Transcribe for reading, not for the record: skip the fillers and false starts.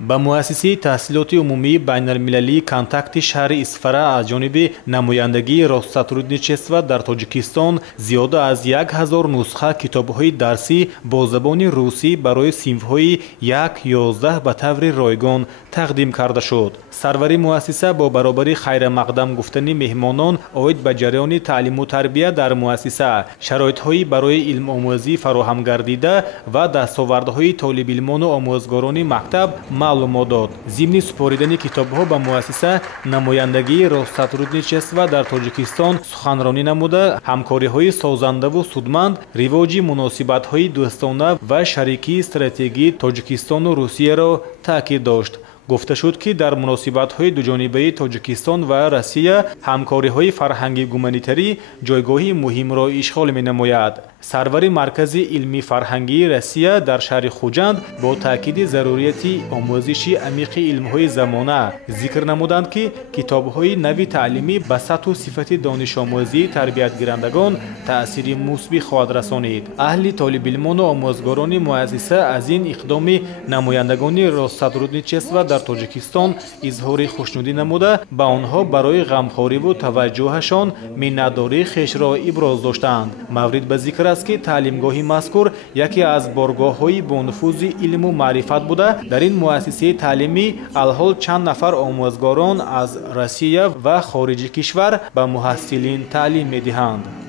ба муассисаи таҳсилоти умумии байналмилалии контакти шаҳри Исфара аз ҷониби намояндагии Россотрудничества дар Тоҷикистон зиёда аз 1000 нусха китобҳои дарсӣ бо забони русӣ барои синфҳои 1-11 ба таври ройгон тақдим карда шуд. Сарвари муассиса бо баробари хайрамақдам гуфтани меҳмонон оид ба ҷараёни таълиму тарбия дар муассиса, шароитҳои барои илмомӯзӣ фароҳам гардида ва дастовардҳои толибилмону омӯзгорони мактаб маълумот дод. Зимни супоридани китобҳо ба муассиса намояндагии Россотрудничества дар Тоҷикистон суханронӣ намуда, ҳамкориҳои созандаву судманд, ривоҷи муносибатҳои дӯстона ва шарикии стратегии Тоҷикистону Русияро таъкид дошт. гуфта шуд ки дар муносибатҳои дуҷонибаи Тоҷикистон ва Россия ҳамкориҳои фарҳанги гуманитарӣ ҷойгоҳи муҳимро ишғол менамояд. Сарвари маркази илми фарҳангии Россия дар шаҳри Хуҷанд бо таъкиди зарурияти омӯзиши амиқи илмҳои замона зикр намуданд ки китобҳои нави таълимӣ ба сатҳу сифати донишомӯзии тарбиятгирандагон таъсири мусбӣ хоҳад расонид. Аҳли толибилмону омӯзгорони муассиса аз ин иқдоми намояндагони Россотрудничества дар Тоҷикистон изҳори хушнудӣ намуда, ба онҳо барои ғамхориву таваҷҷӯҳашон миннатдории хешро иброз доштанд. Маврид ба зикр аст ки таълимгоҳи мазкур яке аз боргоҳҳои бонуфузи илму маърифат буда, дар ин муассисаи таълимӣ алҳол чанд нафар омӯзгорон аз Россия ва хориҷи кишвар ба муҳассилин таълим медиҳанд.